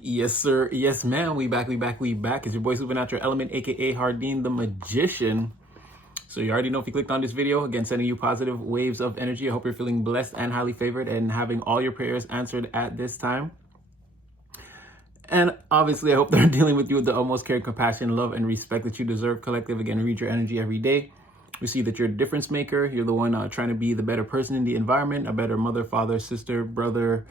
Yes, sir. Yes, ma'am. We back. We back. We back. It's your boy Supernatural Element, aka Hardin the Magician. So you already know if you clicked on this video, again, sending you positive waves of energy. I hope you're feeling blessed and highly favored and having all your prayers answered at this time. And obviously, I hope they're dealing with you with the utmost care, compassion, love, and respect that you deserve. Collective, again, read your energy every day. We see that you're a difference maker. You're the one trying to be the better person in the environment, a better mother, father, sister, brother,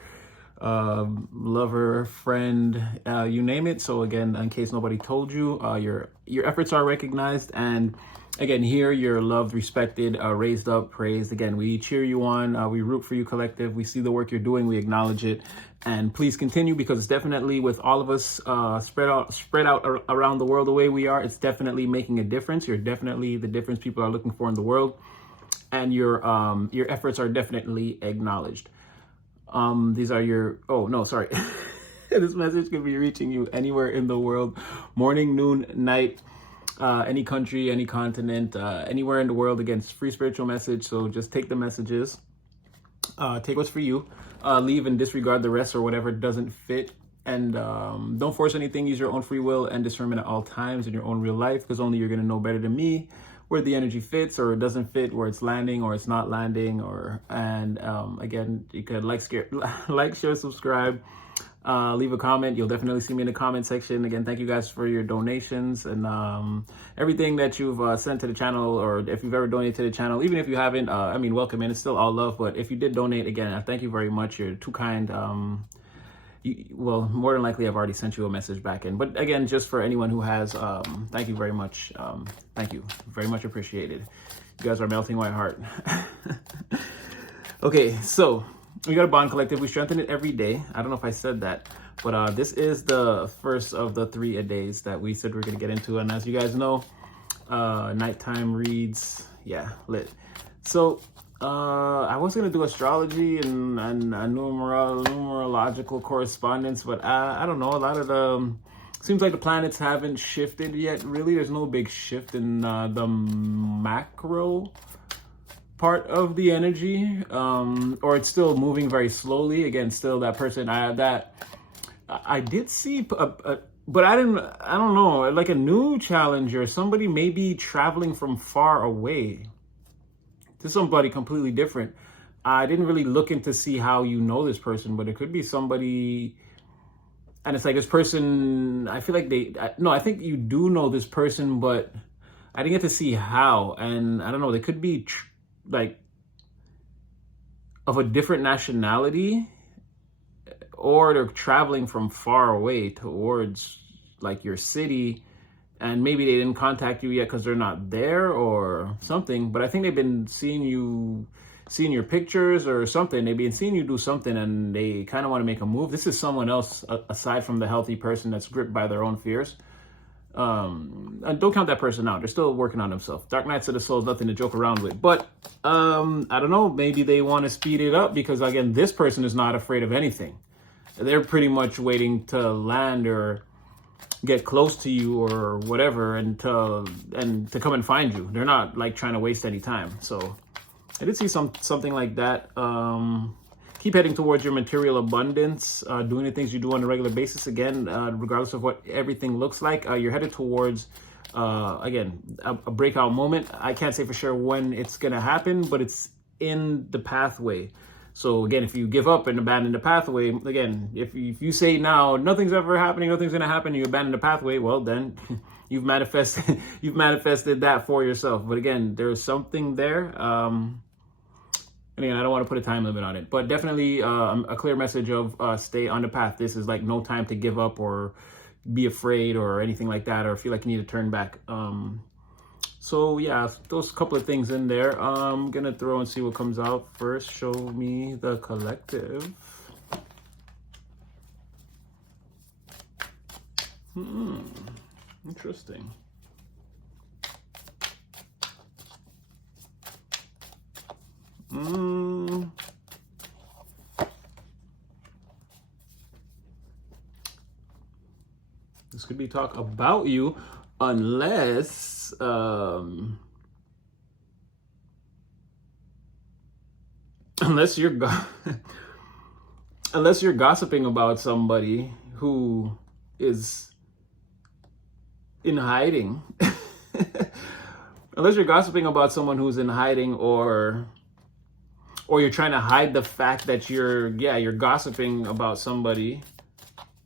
lover, friend, you name it. So again, in case nobody told you, your efforts are recognized, and again, here you're loved, respected, raised up, praised. Again, we cheer you on. We root for you, collective. We see the work you're doing. We acknowledge it, and please continue, because it's definitely, with all of us spread out around the world the way we are, it's definitely making a difference. You're definitely the difference people are looking for in the world, and your efforts are definitely acknowledged. These are your, oh no, sorry. This message could be reaching you anywhere in the world, morning, noon, night, any country, any continent, anywhere in the world. Again, it's free spiritual message. So just take the messages, take what's for you, leave and disregard the rest or whatever doesn't fit. And don't force anything. Use your own free will and discernment at all times in your own real life, because only you're going to know better than me where the energy fits or it doesn't fit, where it's landing or it's not landing. And again, you could like, share, subscribe, leave a comment. You'll definitely see me in the comment section. Again, thank you guys for your donations and everything that you've sent to the channel, or if you've ever donated to the channel. Even if you haven't, I mean, welcome in. It's still all love. But if you did donate, again, thank you very much. You're too kind. Well, more than likely, I've already sent you a message back in. But again, just for anyone who has, thank you very much. Thank you. Very much appreciated. You guys are melting my heart. Okay, so we got a bond collective. We strengthen it every day. I don't know if I said that, but this is the first of the 3 a days that we said we're going to get into. And as you guys know, nighttime reads, yeah, lit. So I was gonna do astrology and numerological correspondence, but I don't know. A lot of the seems like the planets haven't shifted yet. Really, there's no big shift in the macro part of the energy, or it's still moving very slowly. Again, still that person I did see, but I don't know, like a new challenger, somebody may be traveling from far away to somebody completely different. I didn't really look into see how you know this person, but it could be somebody, and it's like this person, I feel like I think you do know this person, but I didn't get to see how. And I don't know, they could be like of a different nationality, or they're traveling from far away towards like your city, and maybe they didn't contact you yet because they're not there or something. But I think they've been seeing your pictures or something. They've been seeing you do something, and they kind of want to make a move. This is someone else aside from the healthy person that's gripped by their own fears. And don't count that person out. They're still working on themselves. Dark nights of the soul is nothing to joke around with. But I don't know. Maybe they want to speed it up because, again, this person is not afraid of anything. They're pretty much waiting to land or get close to you or whatever, and to come and find you. They're not like trying to waste any time. So I did see something like that. Keep heading towards your material abundance, doing the things you do on a regular basis. Again, regardless of what everything looks like, you're headed towards again a breakout moment. I can't say for sure when it's gonna happen, but it's in the pathway. So again, if you give up and abandon the pathway, again, if you say now nothing's ever happening, nothing's gonna happen, you abandon the pathway, well then you've manifested that for yourself. But again, there's something there. And again, I don't want to put a time limit on it, but definitely a clear message of stay on the path. This is like no time to give up or be afraid or anything like that, or feel like you need to turn back. So yeah, those couple of things in there. I'm gonna throw and see what comes out. First, show me the collective. Interesting. This could be talk about you, unless unless you're gossiping about somebody who is in hiding. Unless you're gossiping about someone who's in hiding, or you're trying to hide the fact that you're gossiping about somebody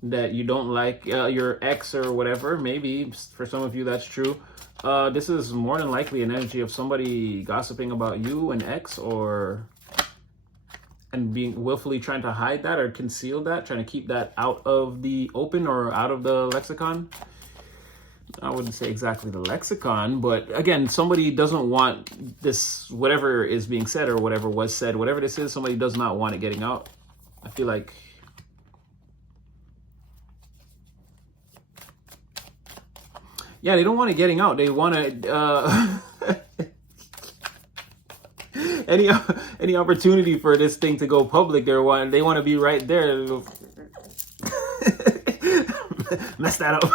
that you don't like, your ex or whatever. Maybe for some of you that's true. This is more than likely an energy of somebody gossiping about you, an ex, and being willfully trying to hide that or conceal that, trying to keep that out of the open or out of the lexicon. I wouldn't say exactly the lexicon, but again, somebody doesn't want this, whatever is being said or whatever was said, whatever this is, somebody does not want it getting out. I feel like they don't want it getting out. They want to any opportunity for this thing to go public, they want to be right there. Mess that up.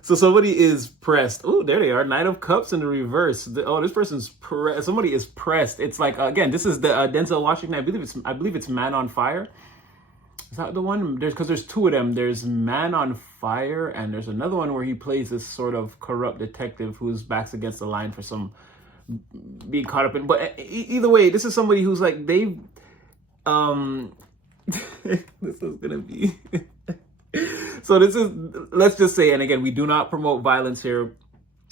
So somebody is pressed. Oh, there they are. Knight of Cups in the reverse. This person's pressed. Somebody is pressed. It's like, again, this is the Denzel Washington. I believe it's Man on Fire. Is that the one? Because there's two of them. There's Man on Fire, and there's another one where he plays this sort of corrupt detective whose back's against the line for some being caught up in. But either way, this is somebody who's like, this is gonna be. So this is, let's just say, and again, we do not promote violence here.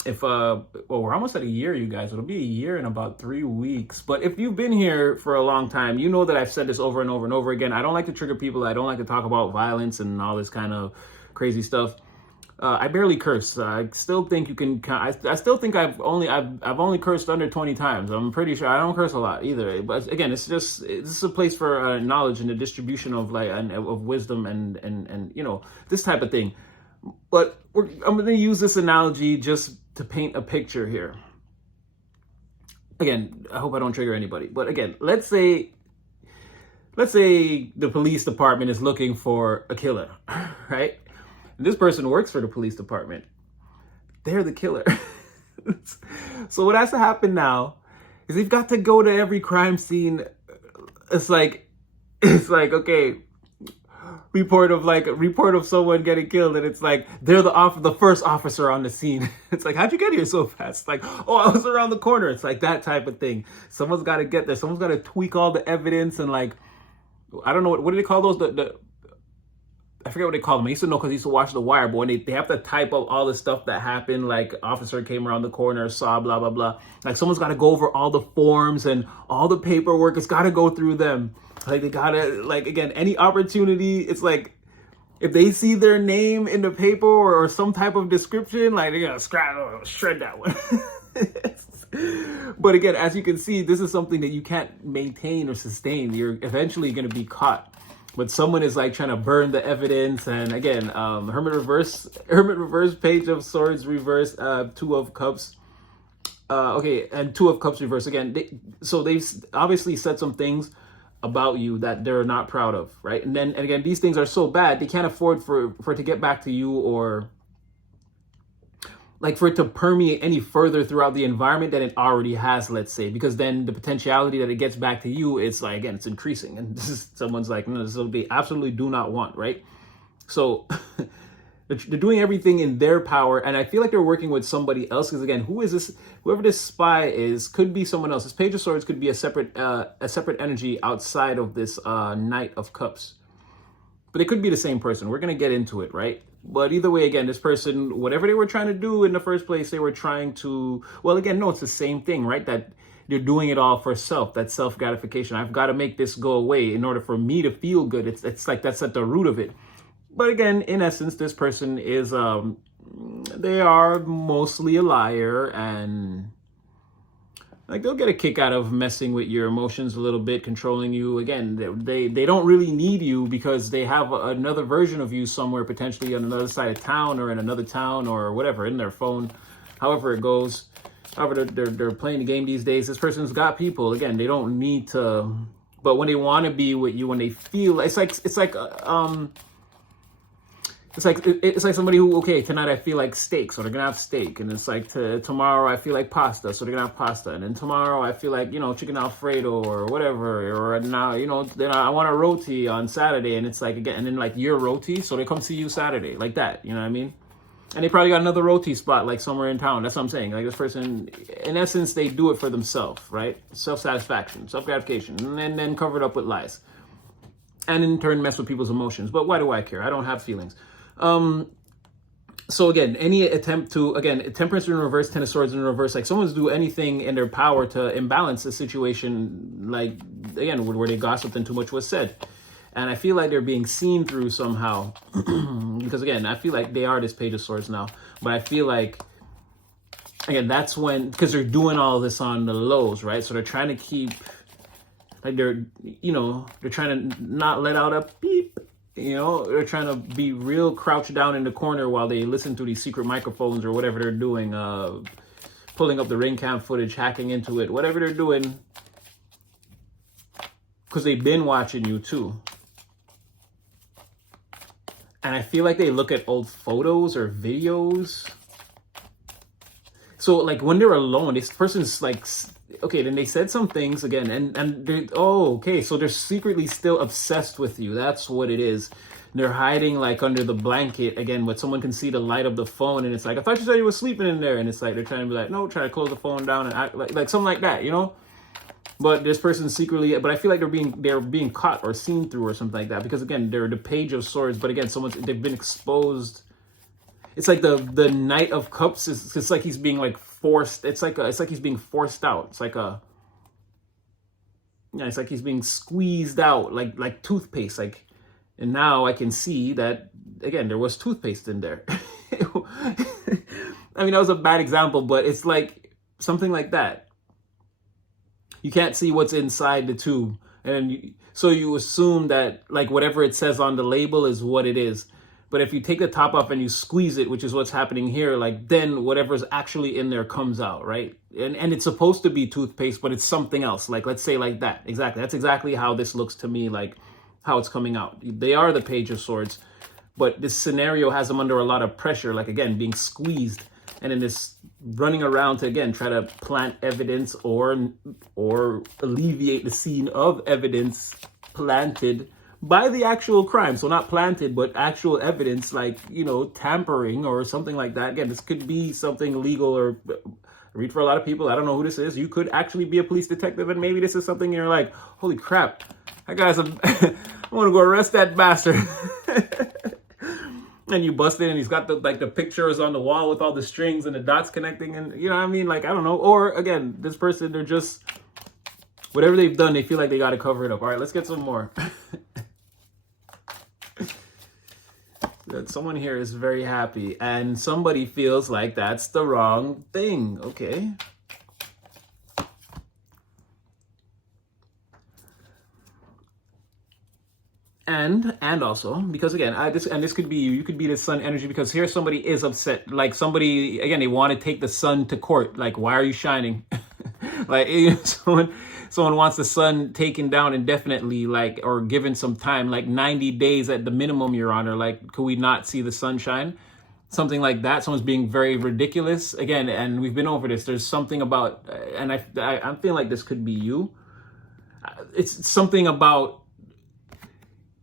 If we're almost at a year, you guys. It'll be a year in about 3 weeks. But if you've been here for a long time, you know that I've said this over and over and over again. I don't like to trigger people. I don't like to talk about violence and all this kind of crazy stuff. I barely curse. I still think you can. I still think I've only cursed under 20 times. I'm pretty sure I don't curse a lot either. But again, this is a place for knowledge and the distribution of of wisdom and this type of thing. But I'm going to use this analogy just to paint a picture here. Again, I hope I don't trigger anybody. But again, let's say the police department is looking for a killer, right? And this person works for the police department. They're the killer. So what has to happen now is they've got to go to every crime scene. It's like, okay, report of someone getting killed, and it's like they're the first officer on the scene. It's like, how'd you get here so fast? Like, oh, I was around the corner. It's like that type of thing. Someone's got to get there. Someone's got to tweak all the evidence, and like, I don't know what do they call those? I forget what they call them. I used to know because I used to watch The Wire, but when they have to type up all the stuff that happened, like officer came around the corner, saw blah, blah, blah. Like someone's got to go over all the forms and all the paperwork. It's got to go through them. Like they got to, like, again, any opportunity. It's like if they see their name in the paper or some type of description, like they're going to shred that one. But again, as you can see, this is something that you can't maintain or sustain. You're eventually going to be caught. But someone is like trying to burn the evidence, and again, Hermit reverse, Page of Swords reverse, Two of Cups, and Two of Cups reverse again. They've obviously said some things about you that they're not proud of, right? And again, these things are so bad they can't afford for it to get back to you, or like for it to permeate any further throughout the environment than it already has, let's say, because then the potentiality that it gets back to you, it's like, again, it's increasing. And this is, someone's like, no, this is what they absolutely do not want, right? So they're doing everything in their power. And I feel like they're working with somebody else, because again, who is this? Whoever this spy is could be someone else. This Page of Swords could be a separate energy outside of this Knight of Cups. But it could be the same person. We're going to get into it, right? But either way, again, this person, whatever they were trying to do in the first place, they were trying to, well, again, no, it's the same thing, right? That they're doing it all for self, that self-gratification. I've got to make this go away in order for me to feel good. It's like that's at the root of it. But again, in essence, this person is, they are mostly a liar, and like they'll get a kick out of messing with your emotions a little bit, controlling you. Again, they don't really need you because they have another version of you somewhere, potentially on another side of town or in another town or whatever, in their phone, however it goes. However, they're playing the game these days. This person's got people. Again, they don't need to, but when they want to be with you, when they feel, it's like it's like somebody who, okay, tonight I feel like steak, so they're gonna have steak, and it's like tomorrow I feel like pasta, so they're gonna have pasta, and then tomorrow I feel like, you know, chicken Alfredo or whatever, or now, you know, then I want a roti on Saturday, and it's like, again, and then like your roti, so they come see you Saturday, like that, you know what I mean? And they probably got another roti spot like somewhere in town. That's what I'm saying. Like this person, in essence, they do it for themselves, right? Self-satisfaction, self-gratification, and then cover it up with lies, and in turn mess with people's emotions. But why do I care? I don't have feelings. So again, any attempt to, again, temperance in reverse, 10 of swords in reverse, like someone's do anything in their power to imbalance the situation, like, again, where they gossiped and too much was said. And I feel like they're being seen through somehow, because again, I feel like they are this page of swords now, but I feel like, again, that's when, because they're doing all this on the lows, right? So they're trying to keep, like they're, you know, they're trying to not let out a beep. You know, they're trying to be real crouched down in the corner while they listen to these secret microphones or whatever they're doing, pulling up the ring cam footage, hacking into it, whatever they're doing, because they've been watching you too. And I feel like they look at old photos or videos. So like when they're alone, this person's like, okay, then they said some things again, and they're, oh, okay, so they're secretly still obsessed with you. That's what it is. They're hiding like under the blanket again, but someone can see the light of the phone, and it's like, I thought you said you were sleeping in there, and it's like they're trying to be like, no, try to close the phone down and act like something like that, you know. But this person secretly, but I feel like they're being caught or seen through or something like that, because again, they're the page of swords, but again, they've been exposed. It's like the Knight of Cups is, it's like he's being like forced. It's like he's being forced out. It's like it's like he's being squeezed out like toothpaste. Like, and now I can see that again there was toothpaste in there. I mean, that was a bad example, but it's like something like that. You can't see what's inside the tube, and so you assume that like whatever it says on the label is what it is. But if you take the top off and you squeeze it, which is what's happening here, like then whatever's actually in there comes out, right? And it's supposed to be toothpaste, but it's something else. Like, let's say like that. Exactly. That's exactly how this looks to me, like how it's coming out. They are the page of swords, but this scenario has them under a lot of pressure, like again, being squeezed. And then this running around to, again, try to plant evidence or alleviate the scene of evidence planted by the actual crime. So not planted, but actual evidence, like, you know, tampering or something like that. Again, this could be something legal or read for a lot of people. I don't know who this is. You could actually be a police detective, and maybe this is something you're like, holy crap, that guy's I want to go arrest that bastard. And you bust in and he's got the pictures on the wall with all the strings and the dots connecting, and you know what I mean? Like, I don't know. Or again, this person, they're just, whatever they've done, they feel like they got to cover it up. All right, let's get some more. That someone here is very happy and somebody feels like that's the wrong thing. Okay. And also because again, this could be you could be the sun energy, because here somebody is upset, like somebody again, they want to take the sun to court. Like, why are you shining? Like, someone wants the sun taken down indefinitely, like, or given some time, like 90 days at the minimum, Your Honor. Like, could we not see the sunshine? Something like that. Someone's being very ridiculous again, and we've been over this. There's something about, and I'm feeling like this could be you. It's something about,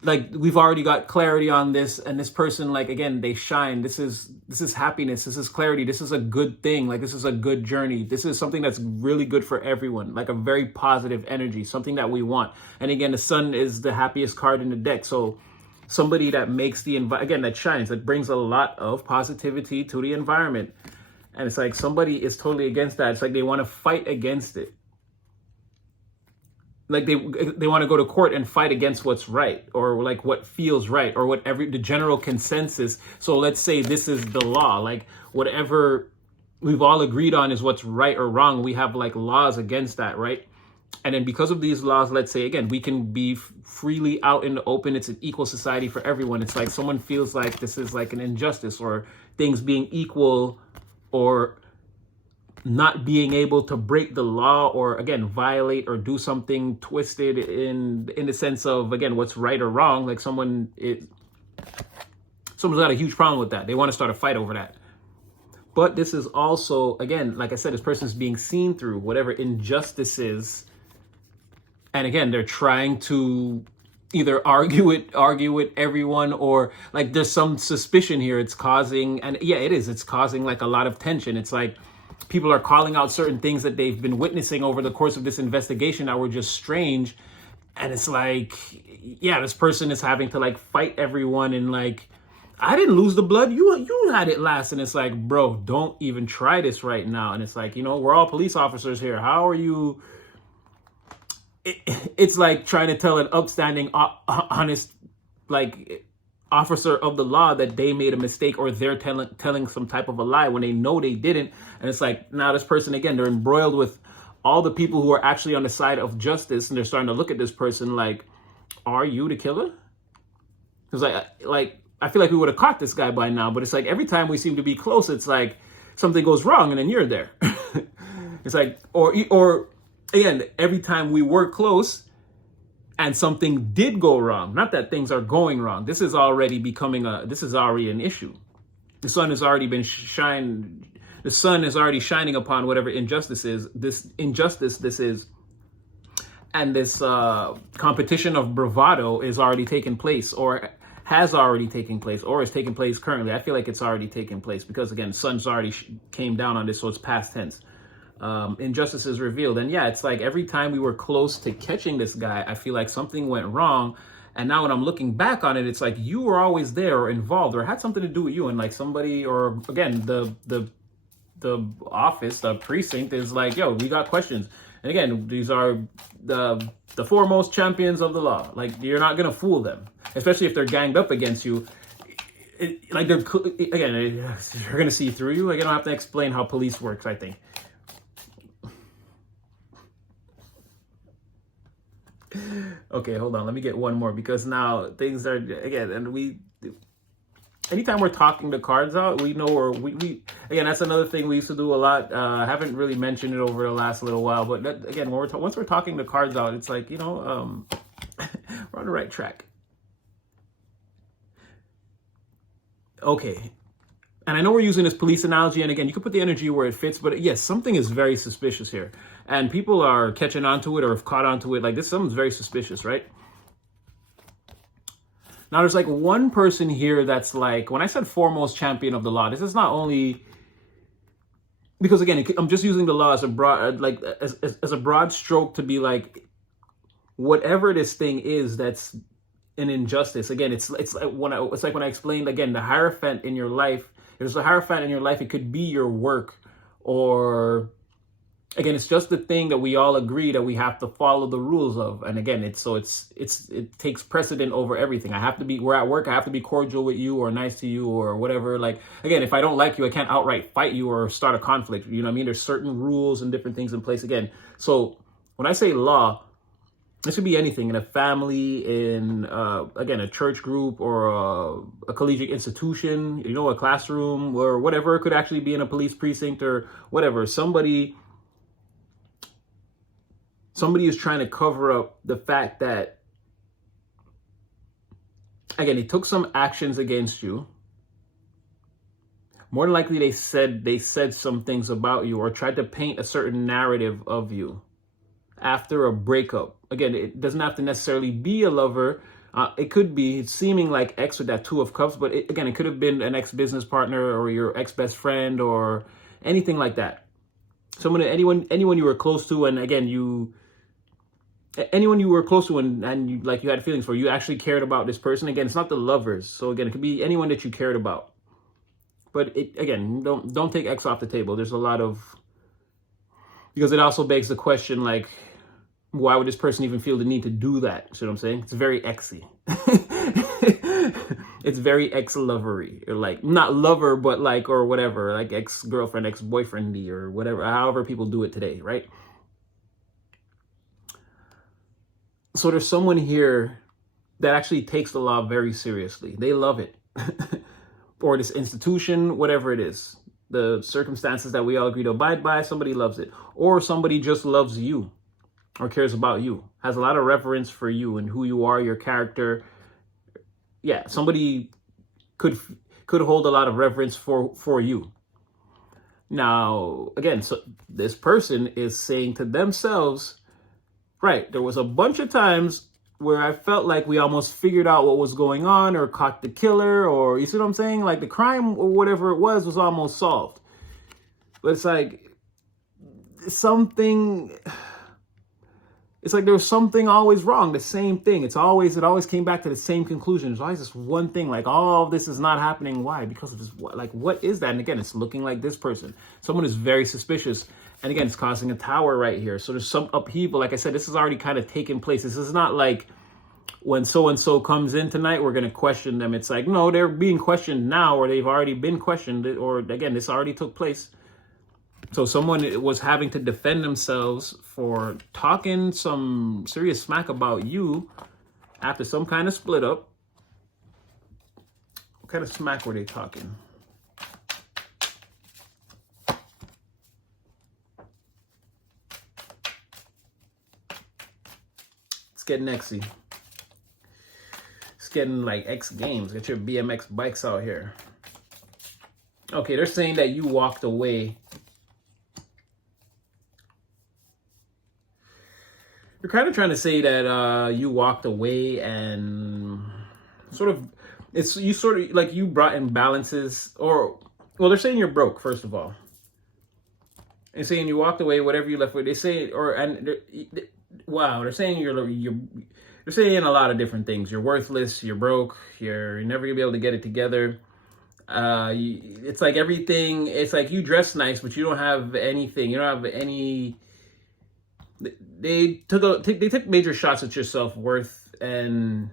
like, we've already got clarity on this, and this person, like, again, they shine. This is happiness. This is clarity. This is a good thing. Like, this is a good journey. This is something that's really good for everyone. Like a very positive energy, something that we want. And again, the sun is the happiest card in the deck. So somebody that makes the again, that shines, that brings a lot of positivity to the environment. And it's like somebody is totally against that. It's like they want to fight against it. Like they want to go to court and fight against what's right, or like what feels right, or the general consensus. So let's say this is the law, like whatever we've all agreed on is what's right or wrong. We have like laws against that, right? And then because of these laws, let's say again, we can be freely out in the open. It's an equal society for everyone. It's like someone feels like this is like an injustice, or things being equal, or not being able to break the law, or again violate or do something twisted in the sense of again what's right or wrong. Like someone Someone's got a huge problem with that. They want to start a fight over that. But this is also, again, like I said, this person is being seen through whatever injustices. And again, they're trying to either argue with everyone, or like there's some suspicion here. It's causing, and yeah, it is. It's causing like a lot of tension. It's like people are calling out certain things that they've been witnessing over the course of this investigation that were just strange. And it's like, yeah, this person is having to like fight everyone, and like, I didn't lose the blood. You had it last. And it's like, bro, don't even try this right now. And it's like, we're all police officers here. How are you? It's like trying to tell an upstanding, honest, like officer of the law that they made a mistake, or they're telling some type of a lie when they know they didn't. And it's like, now this person, again, they're embroiled with all the people who are actually on the side of justice, and they're starting to look at this person like, are you the killer? Because I feel like we would have caught this guy by now, but it's like every time we seem to be close, it's like something goes wrong and then you're there. It's like, or again, every time we were close and something did go wrong, not that things are going wrong. This is already an issue. The sun has already been the sun is already shining upon whatever injustice this is. And this competition of bravado is already taking place, or has already taken place, or is taking place currently. I feel like it's already taken place because, again, the sun's already came down on this, so it's past tense. Injustice is revealed. And yeah, it's like every time we were close to catching this guy, I feel like something went wrong. And now when I'm looking back on it, it's like you were always there or involved or had something to do with you. And like somebody, or again, the office, the precinct is like, yo, we got questions. And again, these are the foremost champions of the law. Like, you're not going to fool them, especially if they're ganged up against you. Like, you're going to see through you. Like, I don't have to explain how police works, I think. Okay, hold on. Let me get one more, because now things are, again, and anytime we're talking the cards out, we know, or we again, that's another thing we used to do a lot. I haven't really mentioned it over the last little while, but again, when once we're talking the cards out, it's like, we're on the right track. Okay. And I know we're using this police analogy, and again, you can put the energy where it fits, but yes, something is very suspicious here. And people are catching on to it, or have caught on to it. Like, something's very suspicious, right? Now, there's like one person here that's like, when I said foremost champion of the law, this is not only because, again, I'm just using the law as a broad, like as a broad stroke to be like, whatever this thing is that's an injustice. Again, it's like when I explained, again, the Hierophant in your life. If there's a Hierophant in your life, it could be your work, or again, it's just the thing that we all agree that we have to follow the rules of. And again, it takes precedent over everything. We're at work, I have to be cordial with you or nice to you or whatever. Like, again, if I don't like you, I can't outright fight you or start a conflict. You know what I mean? There's certain rules and different things in place. Again, so when I say law, this could be anything in a family, in, again, a church group, or a collegiate institution, a classroom, or whatever. It could actually be in a police precinct or whatever. Somebody is trying to cover up the fact that, again, they took some actions against you. More than likely, they said some things about you, or tried to paint a certain narrative of you after a breakup. Again, it doesn't have to necessarily be a lover. It could be seeming like ex with that Two of Cups, but it could have been an ex-business partner, or your ex-best friend, or anything like that. Anyone you were close to, and again, anyone you were close to and you had feelings for, you actually cared about this person. Again, it's not the lovers. So again, it could be anyone that you cared about. But again, don't take X off the table. There's a lot of, because it also begs the question, like, why would this person even feel the need to do that? See what I'm saying? It's very Xy. It's very ex-lovery, or like, not lover, but like, or whatever, like ex-girlfriend, ex-boyfriendy, or whatever, however people do it today, right? So there's someone here that actually takes the law very seriously. They love it. Or this institution, whatever it is. The circumstances that we all agree to abide by, somebody loves it. Or somebody just loves you, or cares about you, has a lot of reverence for you and who you are, your character. Yeah, somebody could hold a lot of reverence for you. Now, again, so this person is saying to themselves, right, there was a bunch of times where I felt like we almost figured out what was going on or caught the killer, or you see what I'm saying? Like the crime or whatever it was almost solved. But it's like it's like there was something always wrong, the same thing. It always came back to the same conclusion. There's always this one thing, like, oh, this is not happening. Why? Because of this. Like, what is that? And again, it's looking like this person. Someone is very suspicious. And again, it's causing a tower right here. So there's some upheaval. Like I said, this has already kind of taken place. This is not like when so-and-so comes in tonight, we're going to question them. It's like, no, they're being questioned now, or they've already been questioned, or again, this already took place. So someone was having to defend themselves for talking some serious smack about you after some kind of split up. What kind of smack were they talking? It's getting Xy. It's getting like X Games. Get your BMX bikes out here. Okay, they're saying that you walked away. You're kind of trying to say that you walked away and sort of, it's you sort of like you brought imbalances, or well, they're saying you're broke first of all. They're saying you walked away, whatever you left with. They say, wow, they're saying they're saying a lot of different things. You're worthless. You're broke. You're never gonna be able to get it together. It's like everything. It's like you dress nice, but you don't have anything. You don't have any. They took major shots at your self-worth, and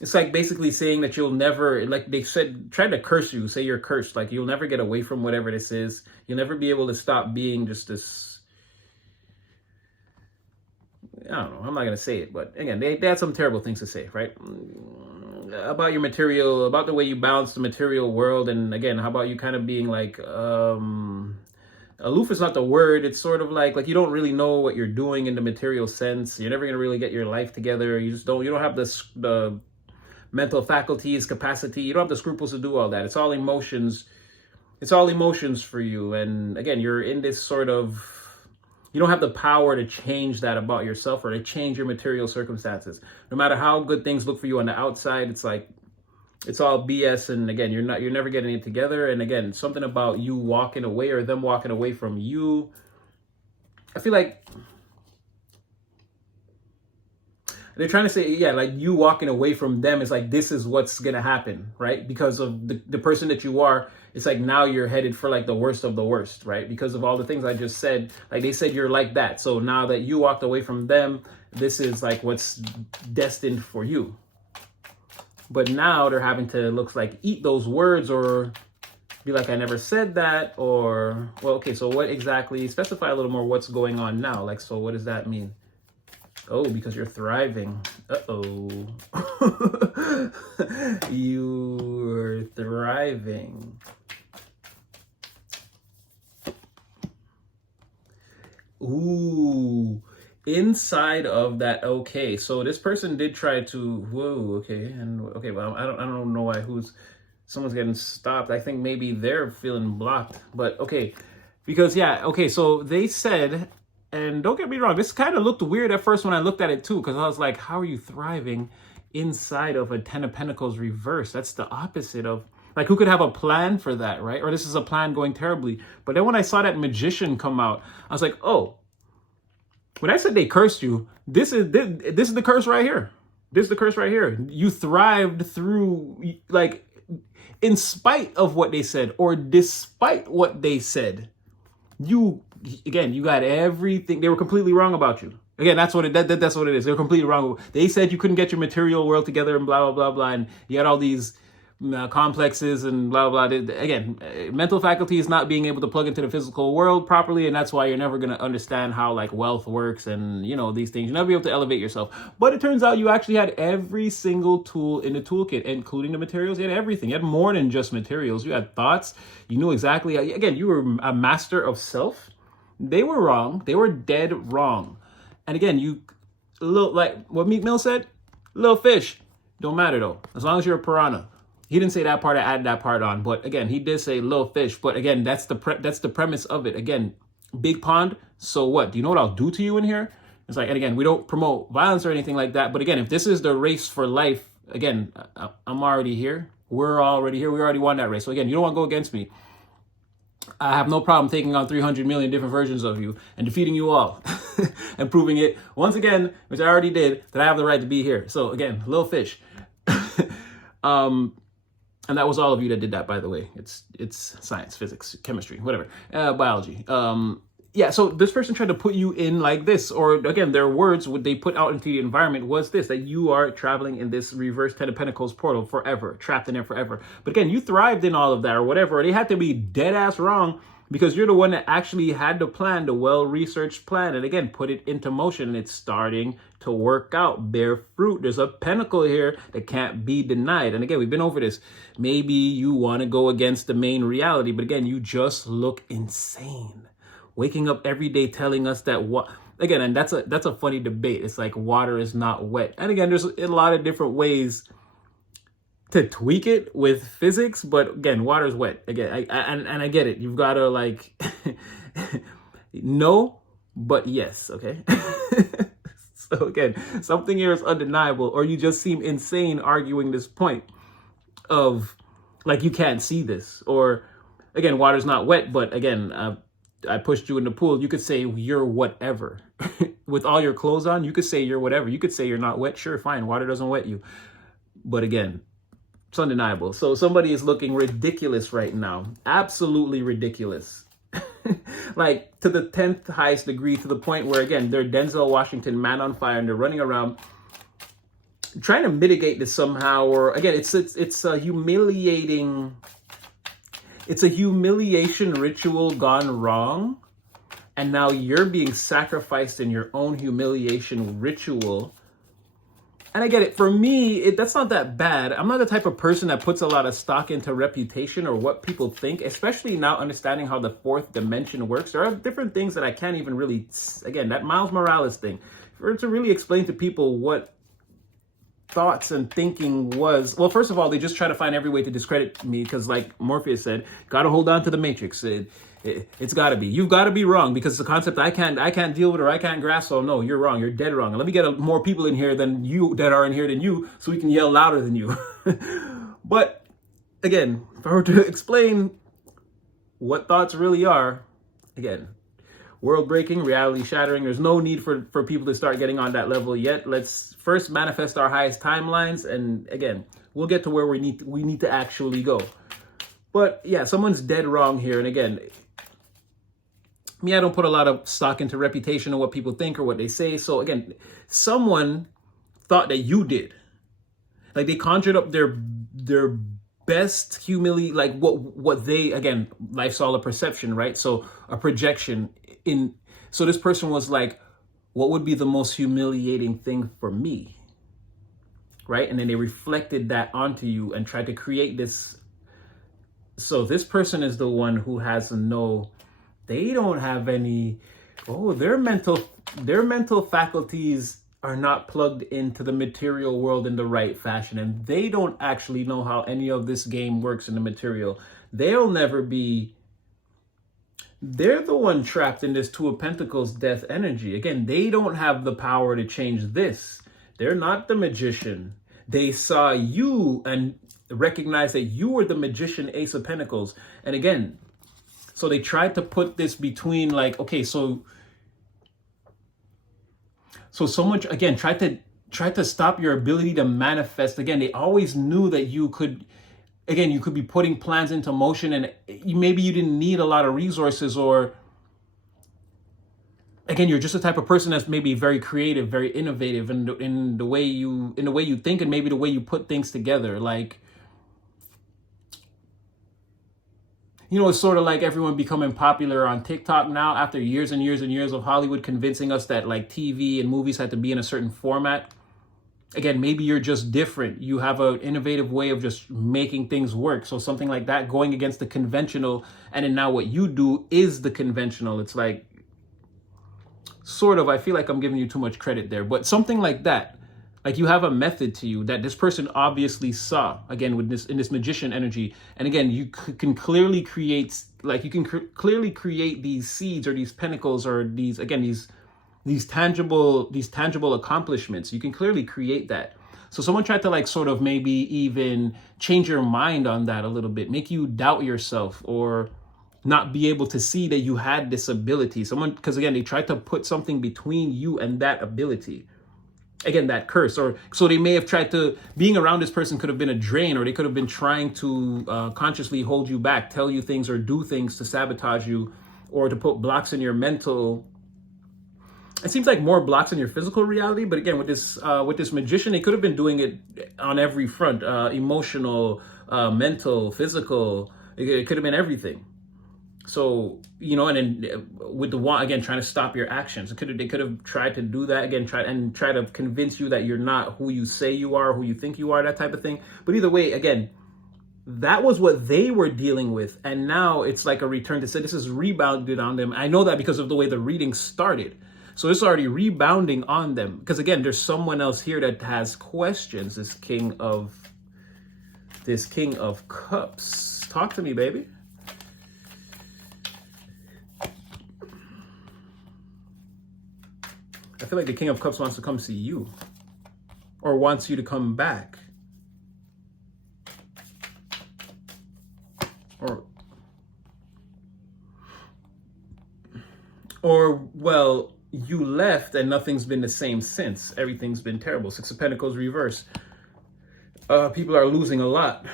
it's like basically saying that you'll never, like they said, trying to curse you, say you're cursed, like you'll never get away from whatever this is. You'll never be able to stop being just this, I don't know, I'm not gonna say it, but again, they had some terrible things to say, right? About your material, about the way you balance the material world, and again, how about you kind of being like, aloof is not the word. It's sort of like you don't really know what you're doing in the material sense. You're never gonna really get your life together. You don't have the mental faculties, capacity. You don't have the scruples to do all that. It's all emotions. It's all emotions for you. And again, you're in this sort of, you don't have the power to change that about yourself or to change your material circumstances. No matter how good things look for you on the outside, it's like, it's all BS, and again, you're never getting it together. And again, something about you walking away or them walking away from you. I feel like they're trying to say, yeah, like you walking away from them is like, this is what's gonna happen, right? Because of the person that you are, it's like now you're headed for like the worst of the worst, right? Because of all the things I just said, like they said you're like that. So now that you walked away from them, this is like what's destined for you. But now they're having to, looks like, eat those words or be like, I never said that, or, well, okay, so what exactly, specify a little more what's going on now. Like, so what does that mean? Oh, because you're thriving. Uh-oh. You're thriving. Ooh. Inside of that, okay, so this person did try to, whoa, okay, and okay, well, I don't know why someone's getting stopped. I think maybe they're feeling blocked, but okay, because yeah, okay, so they said, and don't get me wrong, this kind of looked weird at first when I looked at it too, because I was like, how are you thriving inside of a 10 of Pentacles reverse? That's the opposite of, like, who could have a plan for that, right? Or this is a plan going terribly. But then when I saw that Magician come out, I was like, oh, when I said they cursed you, this is the curse right here. This is the curse right here. You thrived through, like, in spite of what they said or despite what they said. You got everything. They were completely wrong about you. Again, that's what it is. They're completely wrong. They said you couldn't get your material world together and blah, blah, blah, blah. And you had all these complexes and blah, blah, blah. Again, mental faculty is not being able to plug into the physical world properly. And that's why you're never going to understand how like wealth works and, you know, these things. You'll never be able to elevate yourself. But it turns out you actually had every single tool in the toolkit, including the materials. You had everything. You had more than just materials. You had thoughts. You knew exactly. Again, you were a master of self. They were wrong. They were dead wrong. And again, like what Meek Mill said, little fish. Don't matter though. As long as you're a piranha. He didn't say that part. I added that part on. But again, he did say little fish. But again, that's the premise of it. Again, big pond. So what? Do you know what I'll do to you in here? It's like, and again, we don't promote violence or anything like that. But again, if this is the race for life, again, I'm already here. We're already here. We already won that race. So again, you don't want to go against me. I have no problem taking on 300 million different versions of you and defeating you all and proving it once again, which I already did, that I have the right to be here. So again, little fish. And that was all of you that did that, by the way. It's science, physics, chemistry, whatever, biology. Yeah, so this person tried to put you in like this, or again, their words, what they put out into the environment was this, that you are traveling in this reverse Ten of Pentacles portal forever, trapped in there forever. But again, you thrived in all of that or whatever. They had to be dead ass wrong because you're the one that actually had the plan, the well-researched plan, and again, put it into motion, and it's starting to work out, bear fruit. There's a pentacle here that can't be denied. And again, we've been over this. Maybe you want to go against the main reality, but again, you just look insane. Waking up every day telling us that what again, and that's a funny debate. It's like water is not wet. And again, there's a lot of different ways to tweak it with physics, but again, water is wet. Again, I get it. You've got to like no, but yes, okay? So again, something here is undeniable, or you just seem insane arguing this point of like you can't see this, or again, water's not wet, but again, I pushed you in the pool. You could say you're whatever. With all your clothes on, you could say you're whatever. You could say you're not wet. Sure, fine. Water doesn't wet you. But again, it's undeniable. So somebody is looking ridiculous right now. Absolutely ridiculous. Like to the 10th highest degree, to the point where, again, they're Denzel Washington, man on fire, and they're running around trying to mitigate this somehow. Or again, it's a humiliating... It's a humiliation ritual gone wrong, and now you're being sacrificed in your own humiliation ritual. And I get it. For me, that's not that bad. I'm not the type of person that puts a lot of stock into reputation or what people think, especially now understanding how the fourth dimension works. There are different things that I can't even really, again, that Miles Morales thing, for it to really explain to people what thoughts and thinking was. Well, first of all, they just try to find every way to discredit me because, like Morpheus said, gotta hold on to the matrix. It's gotta be. You've got to be wrong because it's a concept I can't deal with or I can't grasp. So no, you're wrong. You're dead wrong. And let me get more people in here than you that are in here than you, so we can yell louder than you. But again, if I were to explain what thoughts really are, again, world breaking, reality shattering. There's no need for people to start getting on that level yet. Let's first manifest our highest timelines, and again, we'll get to where we need to actually go. But yeah, someone's dead wrong here. And again, me, I don't put a lot of stock into reputation or what people think or what they say. So again, someone thought that you did. Like they conjured up their best like what they, again, life's all a perception, right? So a projection in, so this person was like, what would be the most humiliating thing for me? Right? And then they reflected that onto you and tried to create this. So this person is the one who has they don't have any, their mental faculties are not plugged into the material world in the right fashion. And they don't actually know how any of this game works in the material. They'll never be, they're the one trapped in this Two of Pentacles death energy. Again, they don't have the power to change this. They're not the magician. They saw you and recognized that you were the magician, Ace of Pentacles. And again, so they tried to put this between like, okay, so much, again, tried to stop your ability to manifest. Again, they always knew that you could be putting plans into motion, and maybe you didn't need a lot of resources, or again, you're just the type of person that's maybe very creative, very innovative in the way you think, and maybe the way you put things together. Like, you know, it's sort of like everyone becoming popular on TikTok now after years and years and years of Hollywood convincing us that like TV and movies had to be in a certain format. Again, maybe you're just different. You have an innovative way of just making things work. So something like that, going against the conventional, and then now what you do is the conventional. It's like, sort of, I feel like I'm giving you too much credit there, but something like that. Like you have a method to you that this person obviously saw, again with this in this magician energy. And again, you can clearly create, like you can clearly create these seeds or these pentacles or these, again, these tangible accomplishments. You can clearly create that. So someone tried to like sort of maybe even change your mind on that a little bit, make you doubt yourself or not be able to see that you had this ability. Someone, because again, they tried to put something between you and that ability. Again, that curse. Or so they may have tried to, being around this person could have been a drain, or they could have been trying to consciously hold you back, tell you things or do things to sabotage you or to put blocks in your mental. It seems like more blocks in your physical reality, but again, with this magician, they could have been doing it on every front, emotional, mental, physical. It could have been everything. So, you know, and then with the wand, again, trying to stop your actions. They could have tried to do that again, try to convince you that you're not who you say you are, who you think you are, that type of thing. But either way, again, that was what they were dealing with. And now it's like a return to say this is rebounded on them. I know that because of the way the reading started. So it's already rebounding on them. Because again, there's someone else here that has questions. This King of Cups. Talk to me, baby. I feel like the King of Cups wants to come see you or wants you to come back. Or well, you left and nothing's been the same since. Everything's been terrible. Six of Pentacles reverse. People are losing a lot.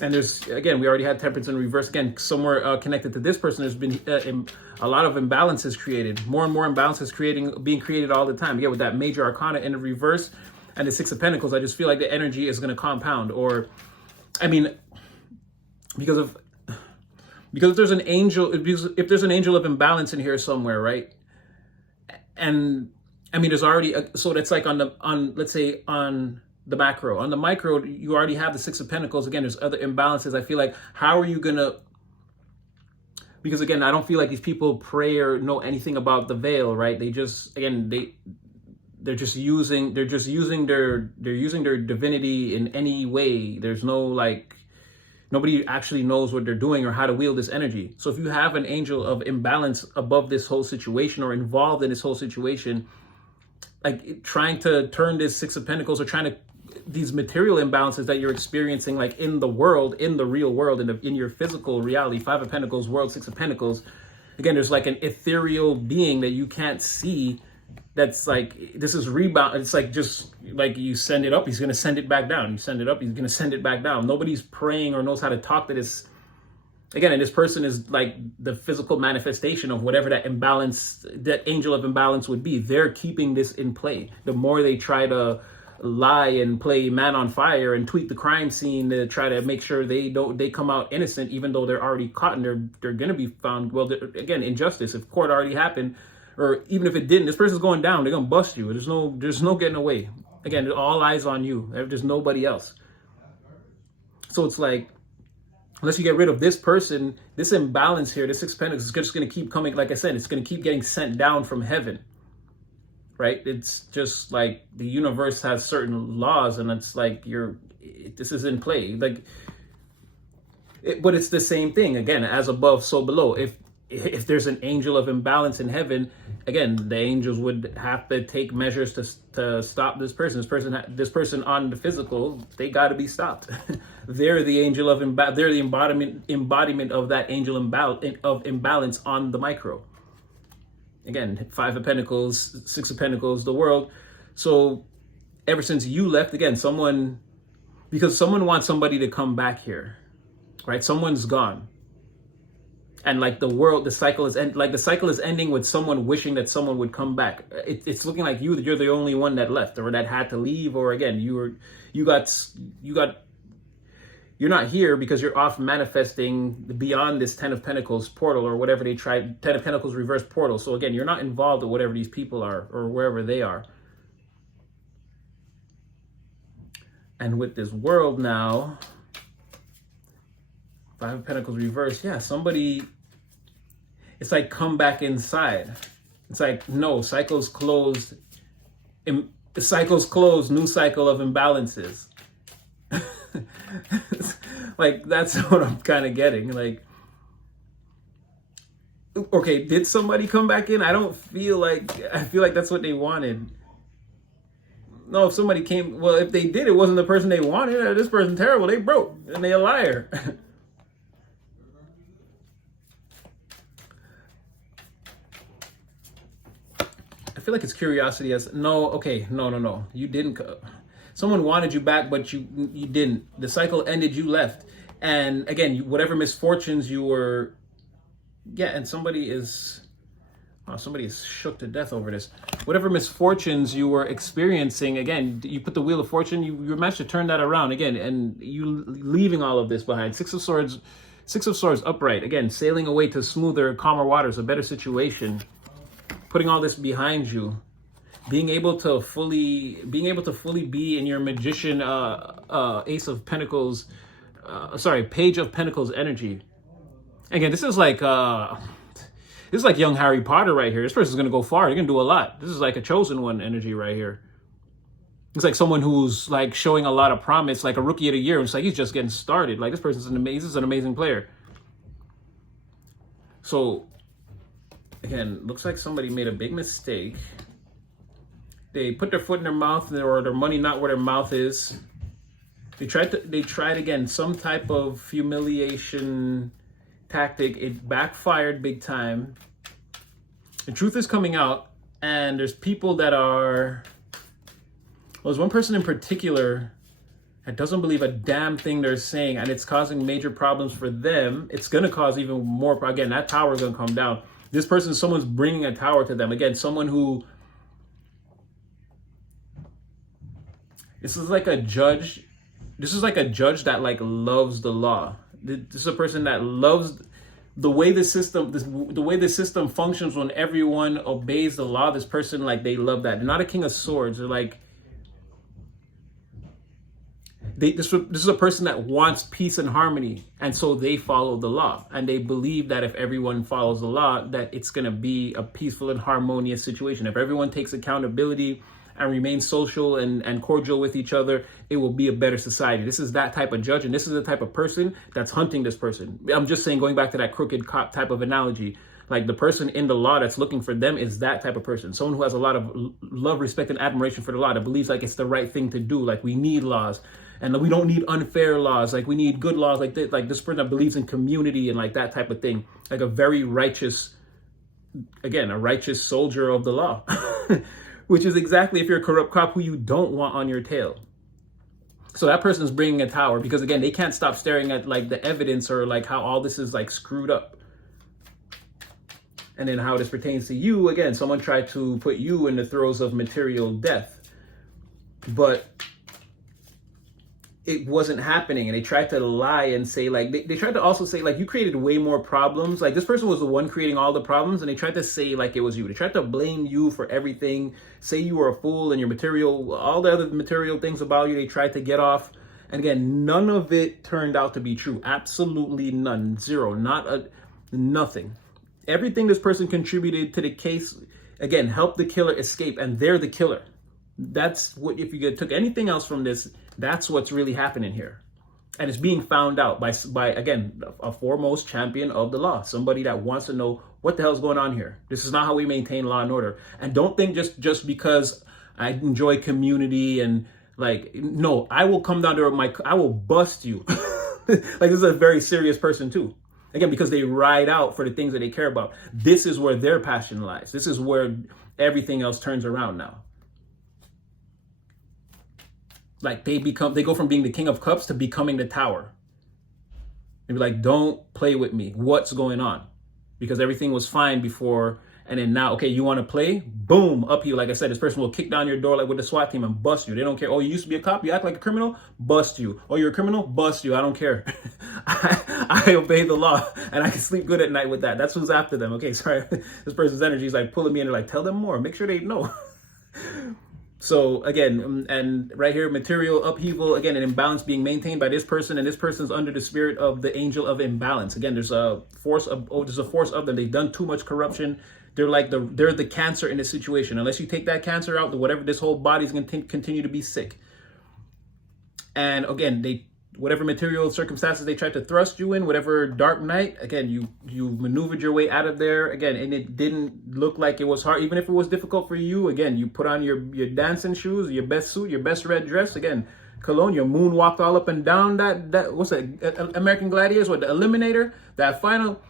And there's, again, we already had Temperance in reverse. Again, somewhere connected to this person, there's been a lot of imbalances created. More and more imbalances being created all the time. Yeah, with that Major Arcana in the reverse and the Six of Pentacles, I just feel like the energy is going to compound. Or, I mean, because if there's an angel, if there's an angel of imbalance in here somewhere, right? And I mean, there's already so that's like let's say on the macro. On the micro, you already have the Six of Pentacles. Again, there's other imbalances. I feel like, how are you gonna, because again, I don't feel like these people pray or know anything about the veil, right? They just, again, they're using their divinity in any way. There's no like, nobody actually knows what they're doing or how to wield this energy. So if you have an angel of imbalance above this whole situation or involved in this whole situation, like trying to turn this Six of Pentacles or trying to, these material imbalances that you're experiencing, like in the world, in the real world, in your physical reality, Five of Pentacles, world, Six of Pentacles. Again, there's like an ethereal being that you can't see. That's like, this is rebound. It's like, just like you send it up, he's going to send it back down. You send it up, he's going to send it back down. Nobody's praying or knows how to talk to this. Again, and this person is like the physical manifestation of whatever that imbalance, that angel of imbalance would be. They're keeping this in play. The more they try to lie and play man on fire and tweak the crime scene to try to make sure they come out innocent, even though they're already caught and they're going to be found. Well, again, injustice. If court already happened, or even if it didn't, this person's going down. They're going to bust you. There's no getting away. Again, all eyes on you. There's nobody else. So it's like, unless you get rid of this person, this imbalance here, this Six of Pentacles is just going to keep coming. Like I said, it's going to keep getting sent down from heaven, right? It's just like the universe has certain laws, and it's like this is in play. Like, but it's the same thing. Again, as above, so below. If there's an angel of imbalance in heaven, again, the angels would have to take measures to stop this person. This person on the physical, they got to be stopped. They're the angel of they're the embodiment of that angel of imbalance on the micro. Again, Five of Pentacles, Six of Pentacles, the world. So ever since you left, again, because someone wants somebody to come back here, right? Someone's gone. And like the world, the cycle is ending with someone wishing that someone would come back. It's looking like you're the only one that left or that had to leave, or again, you're not here because you're off manifesting beyond this Ten of Pentacles portal or whatever they tried, Ten of Pentacles reverse portal. So again, you're not involved with whatever these people are or wherever they are. And with this world now, Five of Pentacles reverse. Yeah, somebody, it's like come back inside. It's like, no, cycle's closed. The cycle's closed, new cycle of imbalances. Like, that's what I'm kind of getting. Like, okay, did somebody come back in? I feel like that's what they wanted. No, if somebody came, well, if they did, it wasn't the person they wanted. This person terrible, they broke, and they a liar. I feel like it's curiosity as, no, okay, no. You didn't. Someone wanted you back, but you didn't. The cycle ended, you left. And again, whatever misfortunes you were, yeah, and somebody is shook to death over this. Whatever misfortunes you were experiencing, again, you put the wheel of fortune, you managed to turn that around again, and you leaving all of this behind. Six of Swords upright, again, sailing away to smoother, calmer waters, a better situation, putting all this behind you, being able to fully be in your magician, Ace of Pentacles, Page of Pentacles energy. Again, this is like young Harry Potter right here. This person's going to go far. They're going to do a lot. This is like a chosen one energy right here. It's like someone who's like showing a lot of promise, like a rookie of the year. It's like he's just getting started. Like, this person's an amazing player. So, again, looks like somebody made a big mistake. They put their foot in their mouth, or their money not where their mouth is. They tried again, some type of humiliation tactic. It backfired big time. The truth is coming out, and there's people that are, well, there's one person in particular that doesn't believe a damn thing they're saying, and it's causing major problems for them. It's going to cause even more, again, that tower is going to come down. This person, someone's bringing a tower to them. Again, someone who, this is like a judge that like loves the law. This is a person that loves the way the system functions when everyone obeys the law. This person, like, they love that. They're not a King of Swords. They're like, this is a person that wants peace and harmony, and so they follow the law, and they believe that if everyone follows the law, that it's going to be a peaceful and harmonious situation. If everyone takes accountability and remain social and cordial with each other, it will be a better society. This is that type of judge, and this is the type of person that's hunting this person. I'm just saying, going back to that crooked cop type of analogy, like the person in the law that's looking for them is that type of person. Someone who has a lot of love, respect, and admiration for the law, that believes like it's the right thing to do. Like, we need laws, and we don't need unfair laws. Like, we need good laws. Like this person that believes in community and like that type of thing. Like a very righteous, again, a righteous soldier of the law. Which is exactly, if you're a corrupt cop, who you don't want on your tail. So that person's bringing a tower, because again, they can't stop staring at like the evidence, or like how all this is like screwed up. And then how this pertains to you. Again, someone tried to put you in the throes of material death, but it wasn't happening. And they tried to lie and say, like, they tried to also say, like, you created way more problems. Like, this person was the one creating all the problems, and they tried to say, like, it was you. They tried to blame you for everything, say you were a fool, and your material, all the other material things about you, they tried to get off. And again, none of it turned out to be true. Absolutely none. Zero. Nothing. Everything this person contributed to the case, again, helped the killer escape, and they're the killer. That's what, if you took anything else from this, that's what's really happening here. And it's being found out by again, a foremost champion of the law, somebody that wants to know what the hell's going on here. This is not how we maintain law and order. And don't think just because I enjoy community and like, no, I will come down to I will bust you. Like, this is a very serious person too. Again, because they ride out for the things that they care about. This is where their passion lies. This is where everything else turns around now. Like, they go from being the King of Cups to becoming the Tower. They be like, don't play with me. What's going on? Because everything was fine before, and then now, okay, you want to play? Boom, up you. Like I said, this person will kick down your door like with the SWAT team and bust you. They don't care. Oh, you used to be a cop? You act like a criminal? Bust you. Oh, you're a criminal? Bust you. I don't care. I obey the law, and I can sleep good at night with that. That's who's after them. Okay, sorry. This person's energy is like pulling me in. They're like, tell them more. Make sure they know. So again, and right here, material upheaval, again, an imbalance being maintained by this person, and this person's under the spirit of the angel of imbalance. Again, there's a force of them. They've done too much corruption. they're the cancer in the situation. Unless you take that cancer out, whatever, this whole body's going to continue to be sick. And again, whatever material circumstances they tried to thrust you in, whatever dark night, again, you maneuvered your way out of there again, and it didn't look like it was hard. Even if it was difficult for you, again, you put on your dancing shoes, your best suit, your best red dress, again, cologne, your moonwalked all up and down that what's that, American Gladiators, what, the Eliminator, that final.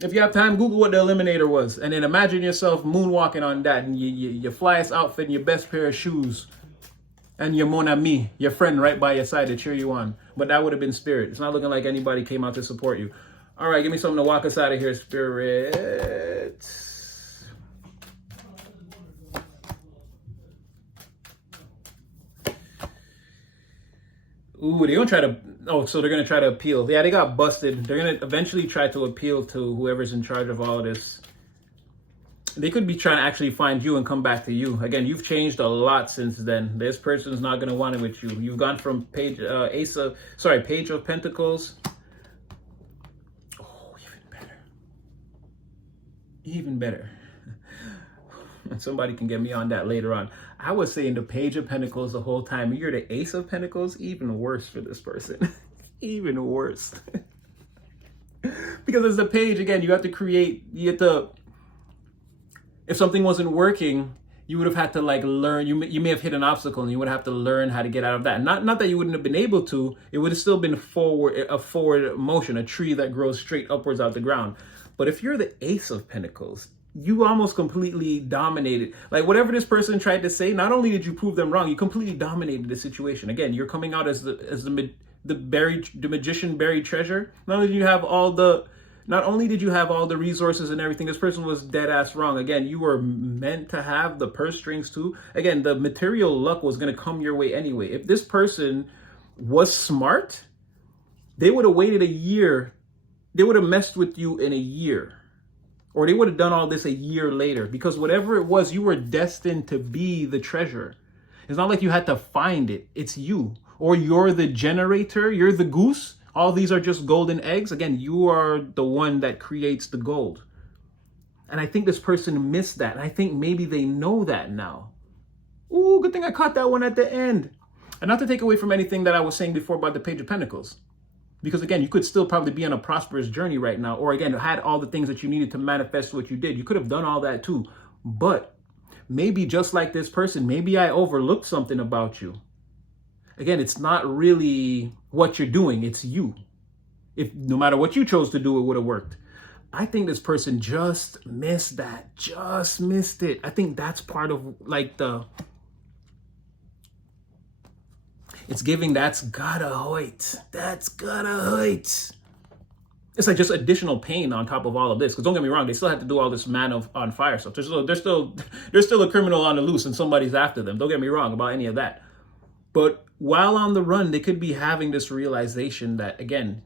If you have time, Google what the Eliminator was, and then imagine yourself moonwalking on that, and your flyest outfit and your best pair of shoes, and your mon ami, your friend right by your side to cheer you on. But that would have been Spirit. It's not looking like anybody came out to support you. All right, give me something to walk us out of here, Spirit. Ooh, they're going to try to... Oh, so they're going to try to appeal. Yeah, they got busted. They're going to eventually try to appeal to whoever's in charge of all of this. They could be trying to actually find you and come back to you. Again, you've changed a lot since then. This person's not going to want it with you. You've gone from Page of Pentacles. Oh, even better. Even better. And somebody can get me on that later on. I was saying the Page of Pentacles the whole time. You're the Ace of Pentacles. Even worse for this person. Even worse. Because as the Page, again, you have to if something wasn't working, you would have had to like learn. You may have hit an obstacle, and you would have to learn how to get out of that. Not that you wouldn't have been able to. It would have still been a forward motion, a tree that grows straight upwards out the ground. But if you're the Ace of Pentacles, you almost completely dominated. Like whatever this person tried to say, not only did you prove them wrong, you completely dominated the situation. Again, you're coming out as the magician buried treasure. Not only did you have all the resources and everything, this person was dead ass wrong. Again, you were meant to have the purse strings too. Again, the material luck was going to come your way anyway. If this person was smart, they would have waited a year. They would have messed with you in a year. Or they would have done all this a year later. Because whatever it was, you were destined to be the treasure. It's not like you had to find it. It's you. Or you're the generator. You're the goose. All these are just golden eggs. Again, you are the one that creates the gold. And I think this person missed that. And I think maybe they know that now. Ooh, good thing I caught that one at the end. And not to take away from anything that I was saying before about the Page of Pentacles. Because again, you could still probably be on a prosperous journey right now. Or again, had all the things that you needed to manifest what you did. You could have done all that too. But maybe just like this person, maybe I overlooked something about you. Again, it's not really what you're doing. It's you. If no matter what you chose to do, it would have worked. I think this person just missed that. Just missed it. I think that's part of like it's giving that's gotta hurt. That's gotta hurt. It's like just additional pain on top of all of this. Because don't get me wrong, they still have to do all this man on fire stuff. There's still a criminal on the loose and somebody's after them. Don't get me wrong about any of that. But while on the run, they could be having this realization that, again,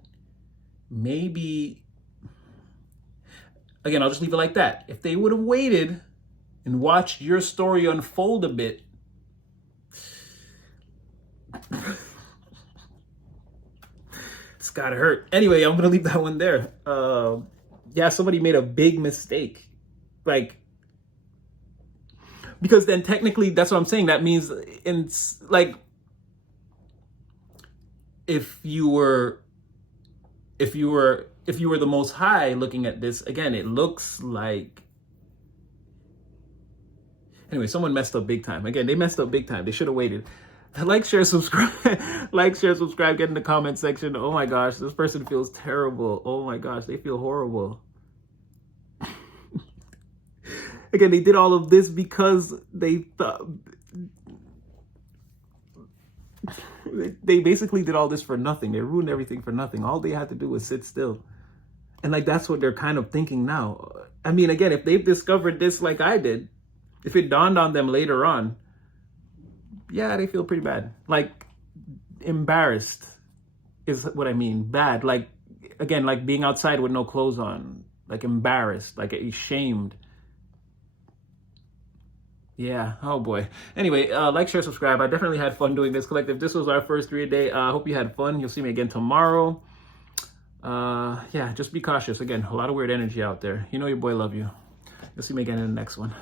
maybe, again, I'll just leave it like that. If they would have waited and watched your story unfold a bit, it's gotta hurt. Anyway, I'm gonna leave that one there. Yeah, somebody made a big mistake. Like, because then technically, that's what I'm saying. That means if you were the Most High looking at this, again, it looks like, anyway, someone messed up big time. Again, they messed up big time. They should have waited. Like, share, subscribe. Like, share, subscribe. Get in the comment section. Oh my gosh, this person feels terrible. Oh my gosh, they feel horrible. Again, they did all of this because they thought... They basically did all this for nothing. They ruined everything for nothing. All they had to do was sit still. And like, that's what they're kind of thinking now. I mean, again, if they've discovered this like I did, if it dawned on them later on, yeah, they feel pretty bad. Like, embarrassed is what I mean. Bad. Like, again, like being outside with no clothes on. Like embarrassed, like ashamed. Yeah, oh boy. Anyway, like, share, subscribe. I definitely had fun doing this collective. This was our first 3-a-day. I hope you had fun. You'll see me again tomorrow. Yeah, just be cautious. Again, a lot of weird energy out there. You know your boy love you. You'll see me again in the next one.